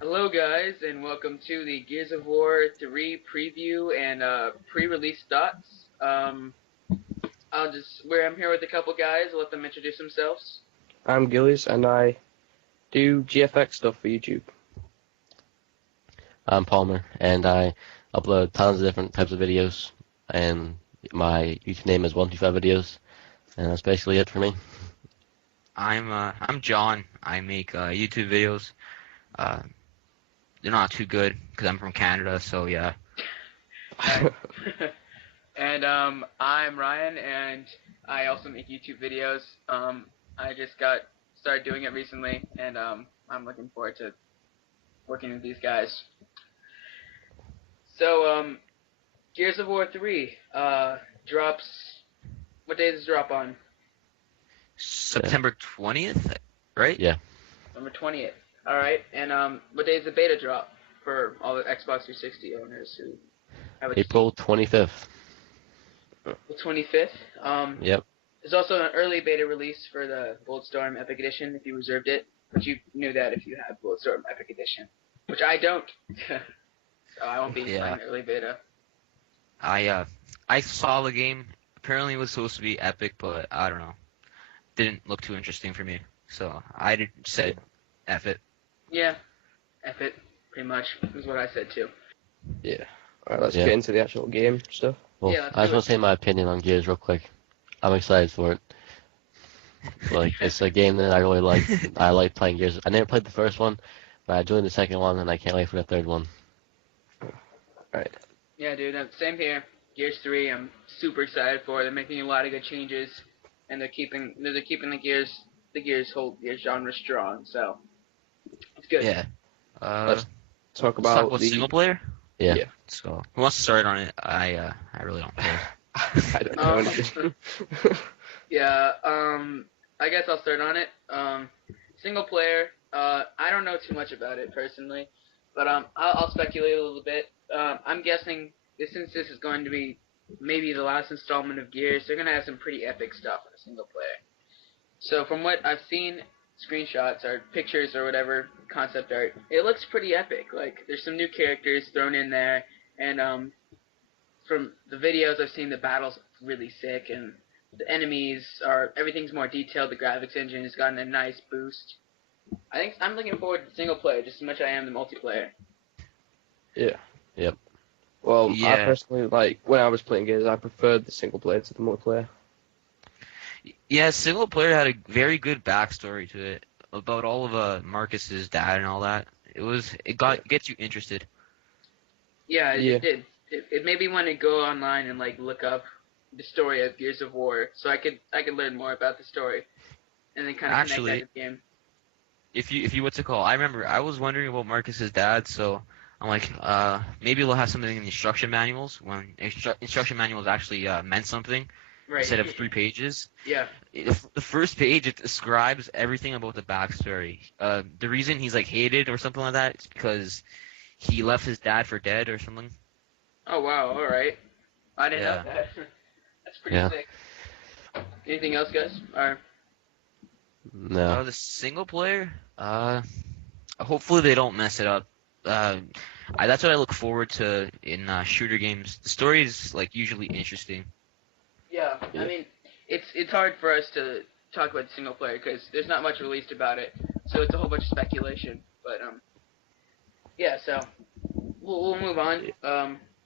Hello guys, and welcome to the Gears of War 3 preview and pre-release thoughts. I'm here with a couple guys. I'll let them introduce themselves. I'm Ghilliez, and I do GFX stuff for YouTube. I'm Palmer, and I upload tons of different types of videos, and my YouTube name is 125 Videos, and that's basically it for me. I'm John. I make YouTube videos. Uh, they're not too good because I'm from Canada, so yeah. And I'm Ryan, and I also make YouTube videos. I just got started doing it recently, and I'm looking forward to working with these guys. So Gears of War 3 drops. What day does it drop on? September 20th, right? Yeah, September 20th. All right, and what day is the beta drop for all the Xbox 360 owners who have a April 25th. The 25th. Yep. There's also an early beta release for the Bulletstorm Epic Edition if you reserved it, but you knew that if you had Bulletstorm Epic Edition, which I don't, so I won't be playing early beta. I saw the game. Apparently, it was supposed to be epic, but I don't know. Didn't look too interesting for me, so I said F it. Yeah, F it, pretty much is what I said too. Yeah. Alright, let's get into the actual game stuff. Well, Yeah, I just want to say my opinion on Gears real quick. I'm excited for it. It's a game that I really like. I like playing Gears. I never played the first one, but I joined the second one, and I can't wait for the third one. Alright. Yeah, dude, same here. Gears 3, I'm super excited for. They're making a lot of good changes, and they're keeping the Gears whole Gears genre strong. So it's good. Yeah. Let's talk Let's talk about about the single player. Yeah. So who wants to start on it? I really don't care. I don't know anything. Yeah, I guess I'll start on it. Single player, I don't know too much about it personally, but I'll speculate a little bit. I'm guessing since this is going to be maybe the last installment of Gears, they're gonna have some pretty epic stuff in a single player. So from what I've seen, screenshots or pictures or whatever, concept art, it looks pretty epic. Like there's some new characters thrown in there, and from the videos I've seen, the battle's really sick, and the enemies everything's more detailed. The graphics engine has gotten a nice boost. I think I'm looking forward to single player just as much as I am the multiplayer. Yeah. Yep. Well, I Yeah. personally, when I was playing Gears, I preferred the single player to the multiplayer. Yeah, single player had a very good backstory to it about all of Marcus's dad and all that. It gets you interested. Yeah, Yeah. it did. It made me want to go online and like look up the story of Gears of War, so I could learn more about the story, and then kind of connect that to the game. If you what's it called? I remember I was wondering about Marcus's dad, so I'm like, maybe they'll have something in the instruction manuals when instruction manuals actually meant something Right. instead of 3 pages. Yeah. The first page it describes everything about the backstory. The reason he's like hated or something like that is because he left his dad for dead or something. Oh wow. All right. I didn't know that. That's pretty Yeah. sick. Anything else, guys? Or No. The single player, hopefully they don't mess it up. That's what I look forward to in shooter games. The story is like usually interesting. yeah, I mean, it's hard for us to talk about single player because there's not much released about it, so it's a whole bunch of speculation. But yeah. So we'll move on.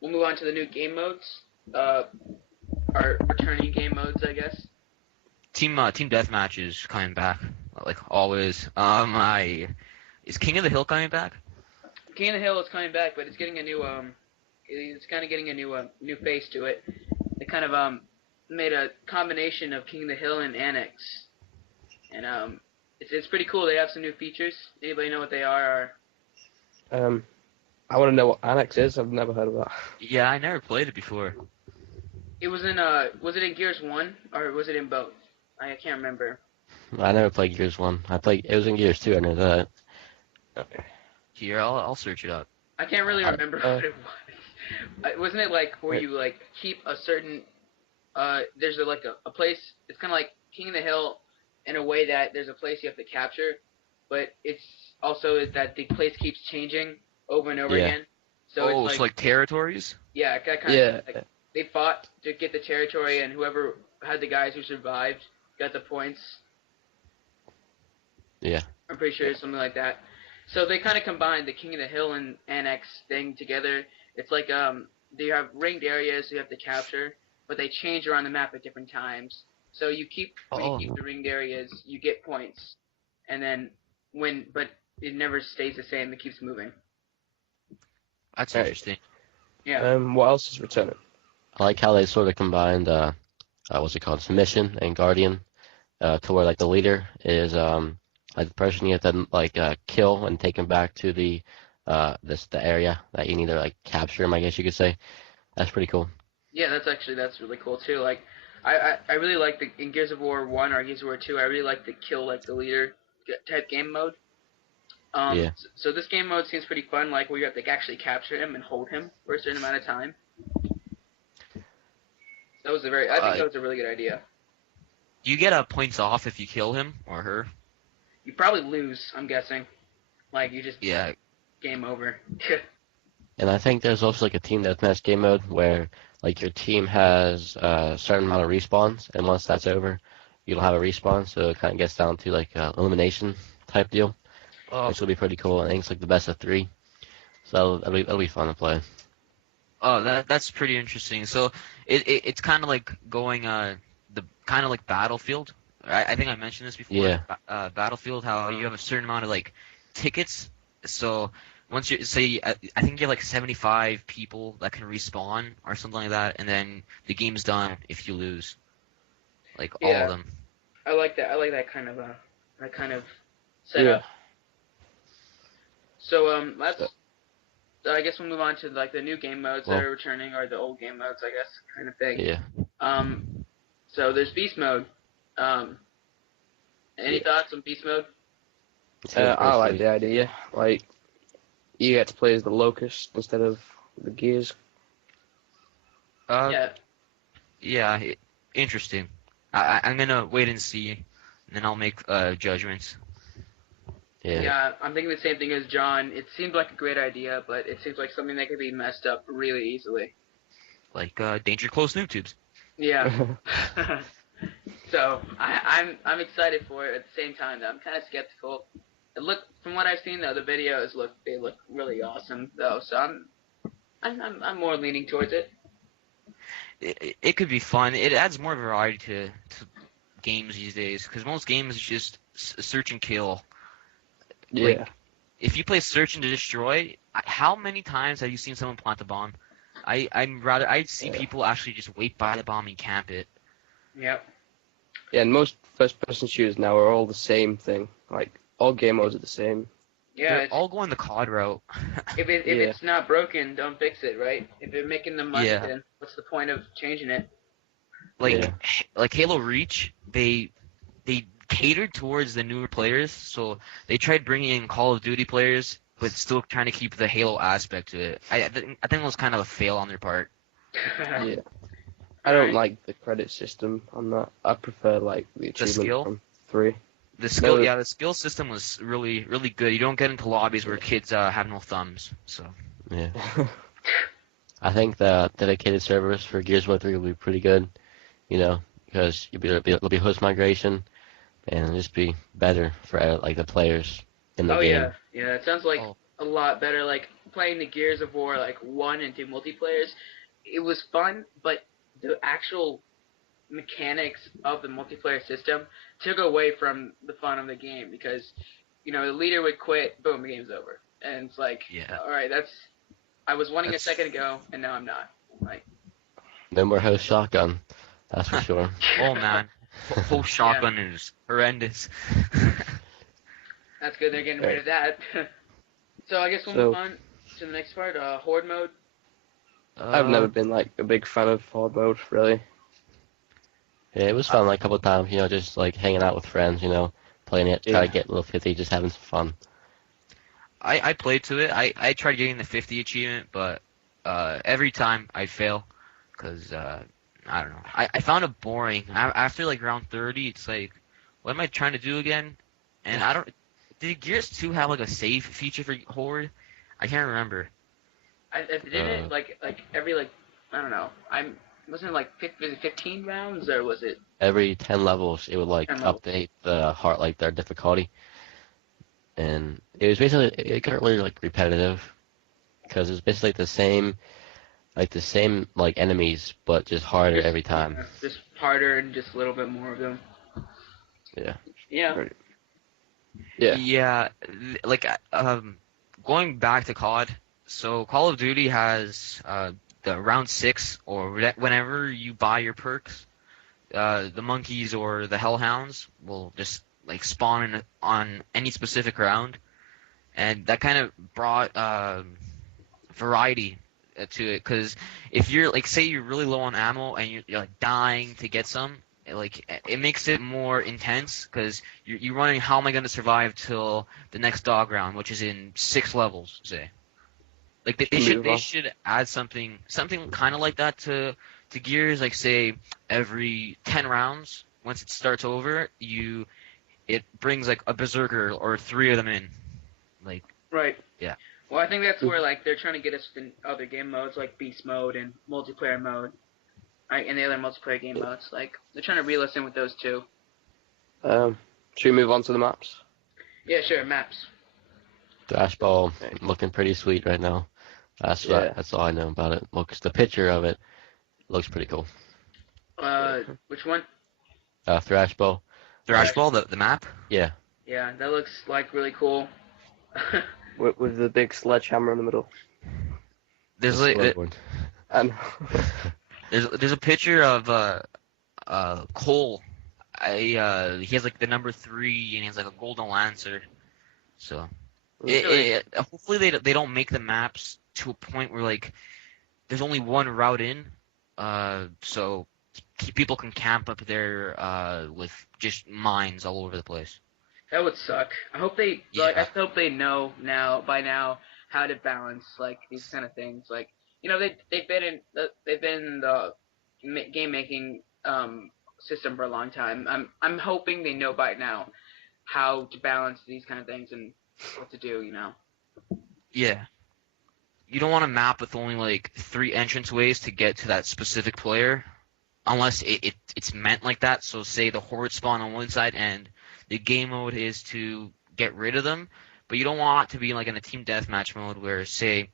We'll move on to the new game modes. Our returning game modes, I guess. Team deathmatch is coming back, like always. Is King of the Hill coming back? King of the Hill is coming back, but it's getting a new it's kind of getting a new face to it. They kind of made a combination of King of the Hill and Annex, and it's pretty cool. They have some new features. Anybody know what they are? Or I want to know what Annex is. I've never heard of that. Yeah, I never played it before. it was it in Gears 1 or was it in both? I can't remember. I never played Gears 1. It was in Gears 2, I know that. Okay. Here, I'll search it up. I can't really remember what it was. Wasn't it like where you like keep a certain there's a place, it's kind of like King of the Hill in a way that there's a place you have to capture, but it's also that the place keeps changing over and over Yeah. again. So it's like, so like territories? yeah, that kind Yeah. of like they fought to get the territory, and whoever had the guys who survived got the points. Yeah. I'm pretty sure it's something like that. So they kind of combined the King of the Hill and Annex thing together. It's like they have ringed areas you have to capture, but they change around the map at different times. So when you Oh, keep the ringed areas, you get points, and then but it never stays the same. It keeps moving. that's Right. interesting. Yeah. What else is returning? I like how they sort of combined what's it called, submission and guardian, to where like the leader is like the person you have to like kill and take him back to the area that you need to like capture him, I guess you could say. That's pretty cool. Yeah, that's really cool too. Like, I really like in Gears of War 1 or Gears of War 2. I really like the kill like the leader type game mode. Yeah. So this game mode seems pretty fun, like where you have to actually capture him and hold him for a certain amount of time. I think that was a really good idea. Do you get points off if you kill him or her? You probably lose, I'm guessing. Like you just Yeah. game over. And I think there's also like a team deathmatch game mode where like your team has a certain amount of respawns, and once that's over, you don't have a respawn, so it kind of gets down to like elimination type deal, Oh, which will be pretty cool. I think it's like the best of 3, so that'll be fun to play. oh, that's pretty interesting. So it's kind of like going the kind of like Battlefield. I think I mentioned this before. Yeah. Battlefield, how you have a certain amount of like tickets. So once you say, I think you have like 75 people that can respawn or something like that, and then the game's done if you lose. Like all Yeah. of them. I like that. I like that kind of Yeah. setup. So I guess we'll move on to like the new game modes that Well- are returning, or the old game modes, I guess, kind of thing. Yeah. So there's Beast Mode. Any thoughts on Beast Mode? I like the idea. Like, you get to play as the Locust instead of the Gears. Yeah. Yeah, interesting. I'm gonna wait and see, and then I'll make judgments. Yeah. I'm thinking the same thing as John. It seemed like a great idea, but it seems like something that could be messed up really easily. Like danger close noob tubes. Yeah. So I'm excited for it. At the same time, though, I'm kind of skeptical. From what I've seen though, the videos look really awesome though. So I'm more leaning towards it. It could be fun. It adds more variety to games these days, because most games is just search and kill. Yeah. Like, if you play search and destroy, how many times have you seen someone plant a bomb? I'd see people actually just wait by the bomb and camp it. Yep. Yeah, and most first-person shooters now are all the same thing. Like, all game modes are the same. Yeah. They're all going the COD route. If it's not broken, don't fix it, right? If you're making the money, Yeah. then what's the point of changing it? Like Yeah. like Halo Reach, they catered towards the newer players, so they tried bringing in Call of Duty players, but still trying to keep the Halo aspect to it. I think it was kind of a fail on their part. Yeah. I don't like the credit system on that. I prefer, like, the achievement skill? from 3. The skill, No. the skill system was really good. You don't get into lobbies where kids have no thumbs, so. Yeah. I think the dedicated servers for Gears of War 3 will be pretty good, because it'll be host migration, and it'll just be better for like the players in the game. Yeah. It sounds like Oh. a lot better. Like playing the Gears of War like 1 and 2 multiplayers, it was fun, but the actual mechanics of the multiplayer system took away from the fun of the game because the leader would quit, boom, the game's over, and it's like, Yeah. all right, I was winning a That's- second ago, and now I'm not. Like, No more host shotgun, that's for sure. Oh man, full shotgun is horrendous. that's good. They're getting rid of that. So I guess we'll move on to the next part, horde mode. I've never been, like, a big fan of horde mode, really. Yeah, it was fun like a couple of times, just like hanging out with friends, playing it, try Yeah. to get level 50, just having some fun. I played to it. I tried getting the 50 achievement, but every time I fail, because I don't know. I found it boring. After like round 30, it's like, what am I trying to do again? And Did Gears 2 have like a save feature for Horde? I can't remember. I didn't it like every like I don't know. Wasn't it like was it 15 rounds or was it Every 10 levels, it would like 10 levels? update the heart like their difficulty, and it was basically it got really like repetitive because it's basically the same like enemies, but just harder every time. Just harder and just a little bit more of them. Yeah. Yeah. Right. Yeah. Yeah, like going back to COD. So Call of Duty has the round 6 or whenever you buy your perks, the monkeys or the hellhounds will just like spawn on any specific round, and that kind of brought variety to it. Because if you're like, say you're really low on ammo and you're like dying to get some, it makes it more intense because you're running. How am I going to survive till the next dog round, which is in 6 levels, say. Like they should add something kind of like that to Gears, like say every 10 rounds, once it starts over, it brings like a berserker or 3 of them in. Like Right. Yeah. Well, I think that's where like they're trying to get us in other game modes like beast mode and multiplayer mode, right? And the other multiplayer game modes. Like they're trying to reel us in with those too. Should we move on to the maps? Yeah, sure. Maps. Dash Ball Okay. looking pretty sweet right now. That's all I know about it. Looks the picture of it looks pretty cool. Which one? Thrash Ball. Thrash Ball, the map. Yeah. Yeah, that looks like really cool. With the big sledgehammer in the middle. There's That's like the one. And there's a picture of Cole. He has like the number 3 and he has like a golden lancer. So hopefully they don't make the maps to a point where like there's only one route in, so people can camp up there with just mines all over the place. That would suck. I hope they like. I hope they know by now how to balance like these kind of things. Like they've been in the game making system for a long time. I'm hoping they know by now how to balance these kind of things and what to do. Yeah. You don't want a map with only like 3 entrance ways to get to that specific player, unless it's meant like that. So say the horde spawn on one side and the game mode is to get rid of them, but you don't want it to be like in a team deathmatch mode where say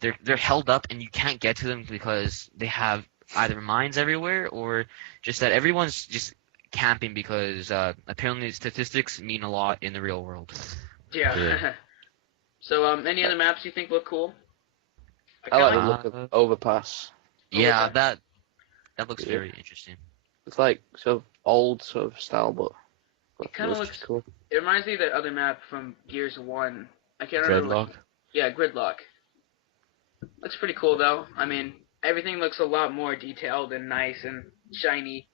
they're held up and you can't get to them because they have either mines everywhere or just that everyone's just camping because apparently statistics mean a lot in the real world. Yeah. So any other maps you think look cool? I like the look of Overpass. Yeah, that looks very interesting. It's like sort of old sort of style, but it kind of looks cool. It reminds me of that other map from Gears 1. I can't remember. Gridlock. Yeah, Gridlock. Looks pretty cool though. I mean, everything looks a lot more detailed and nice and shiny.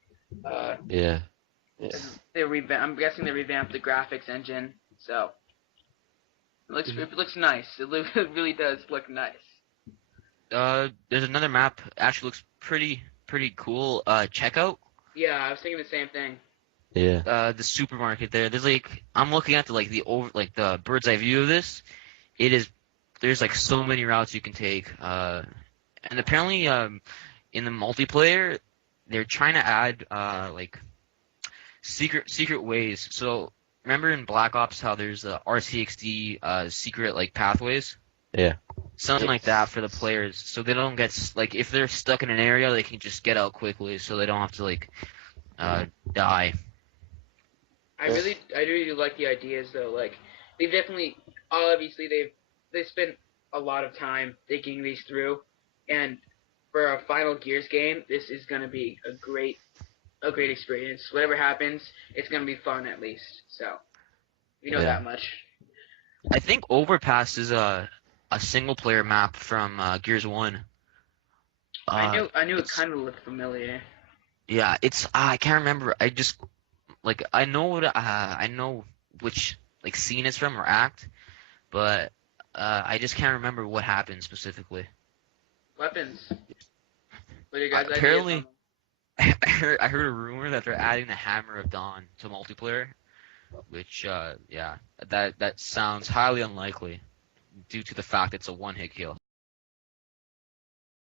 Yeah. I'm guessing they revamped the graphics engine, so it looks nice. It really does look nice. There's another map. Actually, looks pretty cool. Checkout. Yeah, I was thinking the same thing. Yeah. The supermarket there. There's like I'm looking at the bird's eye view of this. There's like so many routes you can take. And apparently in the multiplayer they're trying to add like secret ways. So remember in Black Ops how there's the RCXD secret like pathways? Yeah. Something like that for the players, so they don't get like if they're stuck in an area, they can just get out quickly, so they don't have to like die. I really like the ideas though. Like they've definitely, obviously they've spent a lot of time thinking these through, and for a final Gears game, this is gonna be a great experience. Whatever happens, it's gonna be fun at least. So you know that much. I think Overpass is a single player map from Gears 1. I knew it kind of looked familiar. Yeah, it's I can't remember. I just like I know which like scene it's from or act, but I just can't remember what happened specifically. Weapons. What are you guys' apparently, I heard a rumor that they're adding the Hammer of Dawn to multiplayer. which yeah, that sounds highly unlikely due to the fact it's a one-hit kill.